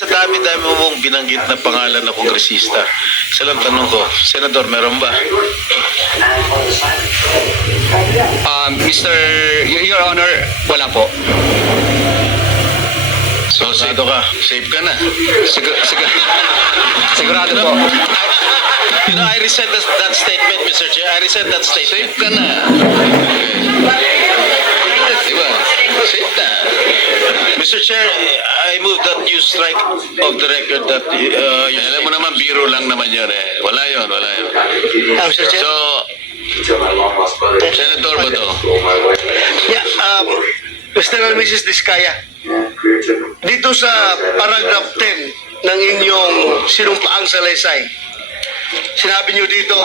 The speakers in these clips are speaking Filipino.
Sa dami-dami mong binanggit na pangalan na kongresista. Isa lang tanong ko, Senador, meron ba? Your Honor, wala po. So, safe ka. Safe ka na. Sigurado po. You know, I resent that statement, Mr. Chair. I resent that statement. Safe ka na. Diba? Safe na. Mr. Chair, I move that you strike of the record that alam mo naman, biro lang naman yun eh. Wala yun. Mr. Chair. So, Senator ba to? Yeah, Mr. and Mrs. Diskaya, dito sa paragraph 10 ng inyong sinumpaang salaysay, sinabi niyo dito,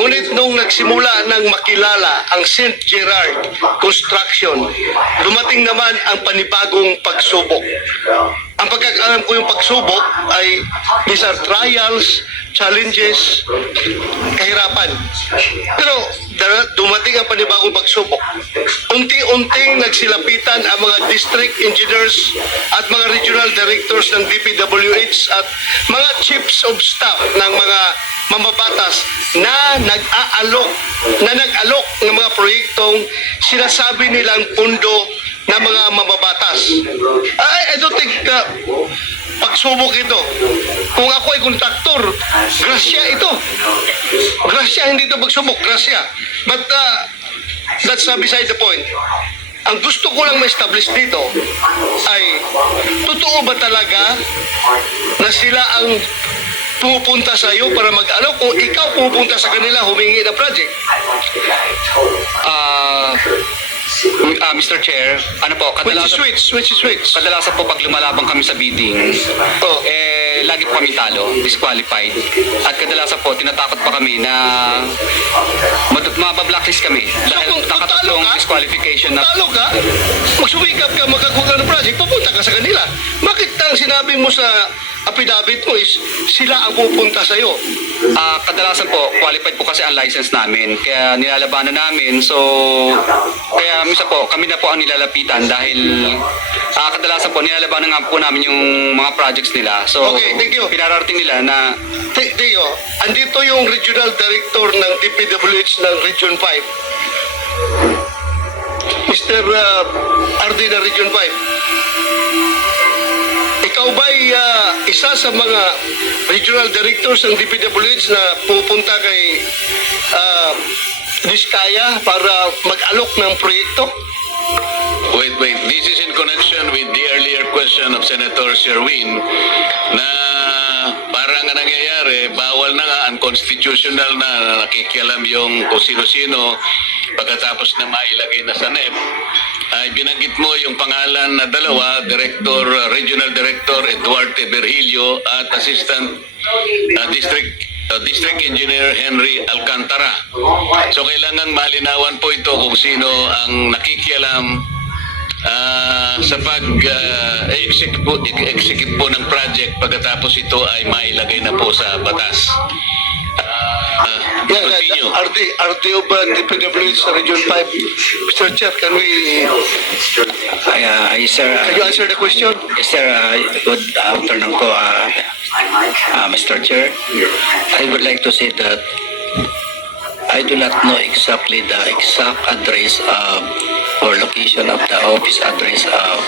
ngunit nung nagsimula ng makilala ang St. Gerard Construction, dumating naman ang panibagong pagsubok. Ang pagkakaalam ko yung pagsubok ay these are trials, challenges, kahirapan. Pero dumating ang panibagong pagsubok. Unti-unting nagsilapitan ang mga district engineers at mga regional directors ng DPWH at mga chiefs of staff ng mga mambabatas na nag-alok ng mga proyektong sinasabi nilang pundo ng mga mambabatas. I don't think pagsubok ito. Kung ako ay kontraktor, grasya ito. Grasya, hindi ito pagsubok, grasya. But that's beside the point. Ang gusto ko lang ma-establish dito ay totoo ba talaga na sila ang pumupunta sa iyo para mag-alok o ikaw pumupunta sa kanila humingi ng project? Mr. Chair, ano po, Which is which? kadalasan po pag lumalabang kami sa bidding, lagi po kami talo, disqualified. At kadalasan po, tinatakot pa kami na mabablacklist kami. Dahil kung nakatatlong talo ka, disqualification na... Talo ka, magsumikap ka, magkakuha ng project, pupunta ka sa kanila. Bakit ang sinabi mo sa affidavit mo is sila ang pupunta sa iyo? Kadalasan po, qualified po kasi ang license namin. Kaya nilalabanan namin. So, kaya minsan po, kami na po ang nilalapitan dahil kadalasan po, nilalabanan nga po namin yung mga projects nila. So, Okay, thank you. pinararating nila na Teo, andito yung regional director ng DPWH ng Region 5. Mr. RD ng Region 5. Ikaw ba'y isa sa mga regional directors ng DPWH na pupunta kay Diskaya para mag-alok ng proyekto? Wait. This is in connection with the earlier question of Senator Sherwin na parang ang nangyayari, bawal na nga, unconstitutional na nakikialam yung kung sino-sino pagkatapos na mailagay na sa NEP. Ay binanggit mo yung pangalan na dalawa, Regional Director Eduardo Berhilio at Assistant District Engineer Henry Alcantara. So kailangan malinawan po ito kung sino ang nakikialam sa pag-execute po ng project pagkatapos ito ay mailagay na po sa batas. Continue. RTO ba DPWH sa Region 5? Mr. Chair, can Sir, you answer the question? yes, sir, good afternoon po, Mr. Chair. I would like to say that I do not know exactly the exact address or location of the office address of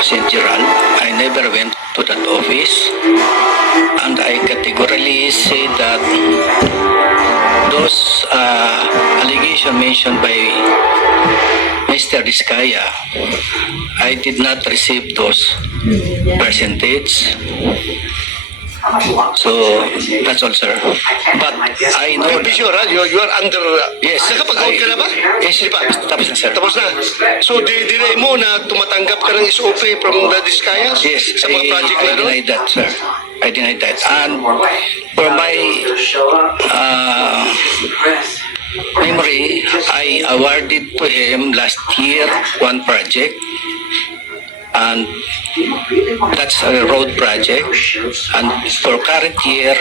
St. Gerald. I never went to that office, and I categorically say that those allegations mentioned by Mr. Diskaya, I did not receive those percentage. So, that's all, sir. But I know Be sure, you are under... Yes. Nakapag-out ka na ba? Yes, Di ba? tapos na, sir. Tapos na. So, dinay mo na tumatanggap ka ng SOP from the Diskayas? Yes, Sa mga project na I doon? deny that, sir. I deny that. And for my memory, I awarded to him last year one project, and that's a road project. And for current year,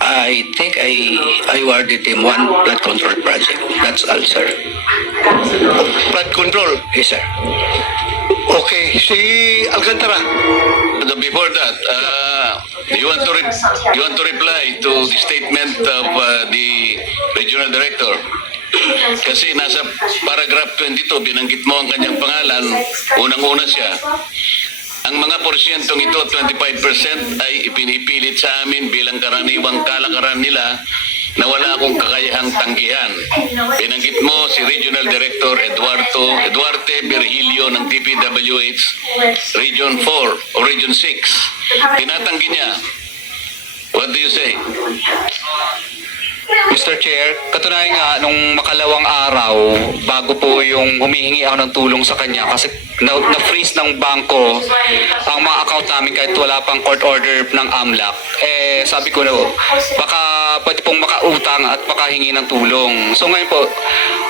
I think I awarded him one flood control project. That's all, sir. Flood control. Yes, sir. Okay, si Alcantara. Before that, you want to reply to the statement of the regional director? Kasi nasa paragraph 22, binanggit mo ang kanyang pangalan, unang-una siya. Ang mga porsyentong ito, 25% ay ipinipilit sa amin bilang karaniwang kalakaran nila na wala akong kakayahang tanggihan. Binanggit mo si Regional Director Eduarte Virgilio ng DPWH Region 4 o Region 6. Tinatanggi niya. What do you say? Mr. Chair, katunayan nga, nung makalawang araw, bago po yung humihingi ako ng tulong sa kanya kasi na-freeze ng bangko ang mga account namin kahit wala pang court order ng AMLAC, sabi ko na, baka pwede pong makautang at makahingi ng tulong. So ngayon po,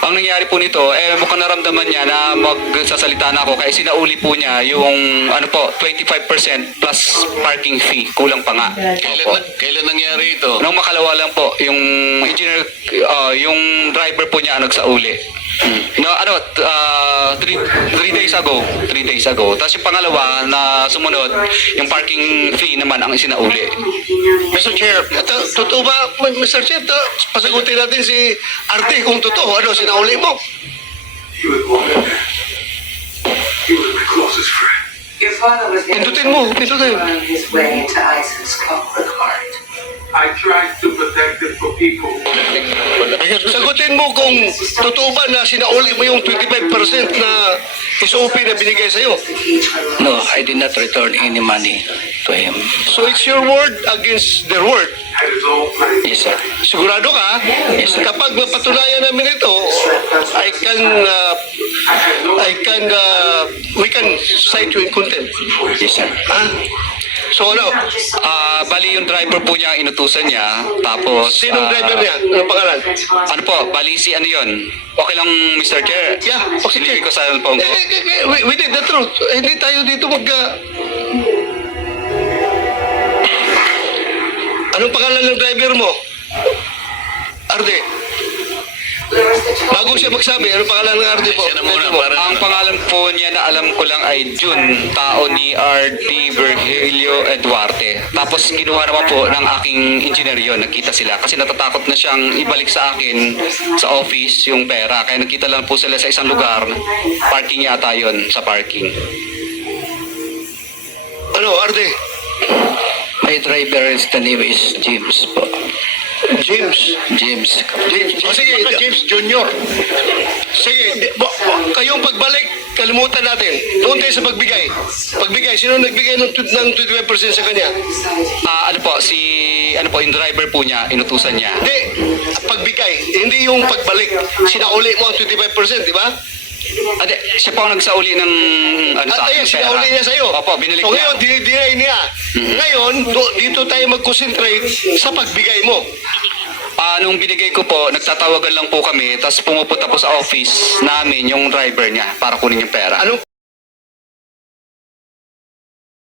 ang nangyari po nito, mukhang naramdaman niya na magsasalita na ako kaya sinauli po niya yung 25% plus parking fee, kulang pa nga. Kailan nangyari ito? Nung makalawa lang po, yung engineer, yung driver po niya nagsauli. No, 3 days ago. 3 days ago. Tapos yung pangalawa na sumunod, yung parking fee naman ang isinauli. Mr. Chair, totoo ba, Mr. Chair, pasagutin natin si Arte kung totoo. Ano, sinauli mo? Your father was Pindutin mo, pindutin. on his way to ISIS corporate heart. I tried to protect it for people. Sagutin mo kung totoo ba na sinauli mo yung 25% na SOP na binigay sa'yo. The key to unlock No, I did not return any money to him. So it's your word against their word. Had his own plan. Yes, sir. Sigurado ka? Yes, sir. Kapag mapatunayan namin ito, we can cite you in contempt. Yes, sir. Ha? So ano? Bali yung driver po niya ang inutusan niya. Tapos, Sinong driver niya? Anong pangalan? Ano po, bali si ano yun? Okay lang, Mr. Chair? Yeah, okay. Silipin ko sa cellphone ko. We did the truth. Hindi tayo dito Anong pangalan ng driver mo? Arde. Bago siya magsabi, anong pangalan ng Arde po? Siya na muna, para Ang pangalan po niya na alam ko lang ay June, tao ni R.D. Virgilio Eduarte. Tapos kinuha naman po ng aking engineer yun, nagkita sila. Kasi natatakot na siyang ibalik sa akin sa office yung pera. Kaya nagkita lang po sila sa isang lugar, parking yata yun, sa parking. Ano, Arde? My driver's the name is James po. James. James. O sige, James Jr. Sige, kayong pagbalik, kalimutan natin. Doon tayo sa pagbigay. Pagbigay, sino nagbigay ng 25% sa kanya? Yung driver po niya, inutusan niya. Hindi, pagbigay. Hindi yung pagbalik. Sinauli mo ang 25%, di ba? Ade, siya po ang nagsauli ng sa akin Ayun, pera. sinauli niya sa'yo. Opo, binalik So niya. ngayon, dinay niya. Ngayon, dito tayo mag-concentrate sa pagbigay mo. Nung binigay ko po, nagtatawagan lang po kami, tapos pumupunta po sa office namin yung driver niya para kunin yung pera. Anong